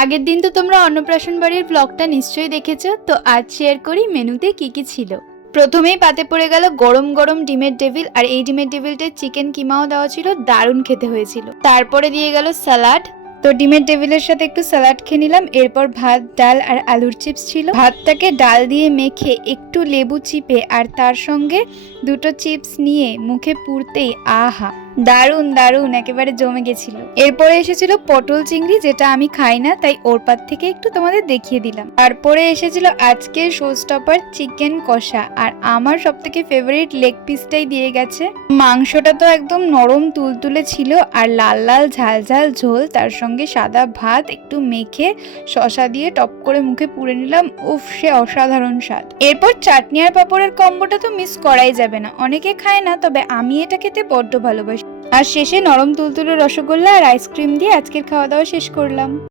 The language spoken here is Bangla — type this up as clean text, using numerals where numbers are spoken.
আগের দিন তো তোমরা অন্নপ্রাশন বাড়ির ব্লগটা নিশ্চয়ই দেখেছো, তো আজ শেয়ার করি মেনুতে কি কি ছিল। প্রথমেই পাতে পড়ে গেল গরম গরম ডিমের টেবিল, আর এই ডিমের টেবিলটায় চিকেন কিমাও দেওয়া ছিল, দারুণ খেতে হয়েছিল। তারপরে দিয়ে গেল স্যালাড। তো ডিমের টেবিলের সাথে একটু স্যালাড খেয়ে নিলাম। এরপর ভাত, ডাল আর আলুর চিপস ছিল। ভাতটাকে ডাল দিয়ে মেখে একটু লেবু চিপে আর তার সঙ্গে দুটো চিপস নিয়ে মুখে পুরতেই আহা, দারুণ দারুণ, একেবারে জমে গেছিল। এরপরে এসেছিল পটল চিংড়ি, যেটা আমি খাই না, তাই ওর পাত থেকে একটু তোমাদের দেখিয়ে দিলাম। তারপরে এসেছিল আজকের শো স্টপার চিকেন কষা, আর আমার সব থেকে ফেভারিট লেগ পিসটাই দিয়ে গেছে। মাংসটা তো একদম নরম তুলতুলে ছিল, আর লাল লাল ঝাল ঝাল ঝোল, তার সঙ্গে সাদা ভাত একটু মেখে শসা দিয়ে টপ করে মুখে পুরে নিলাম। উফ, সে অসাধারণ স্বাদ। এরপর চাটনি আর পাঁপড়ের কম্বোটা তো মিস করাই যাবে না। অনেকে খায় না, তবে আমি এটা খেতে বড্ড ভালোবাসি। আর শেষে নরম তুলতুলে রসগোল্লা আর আইসক্রিম দিয়ে আজকের খাওয়া দাওয়া শেষ করলাম।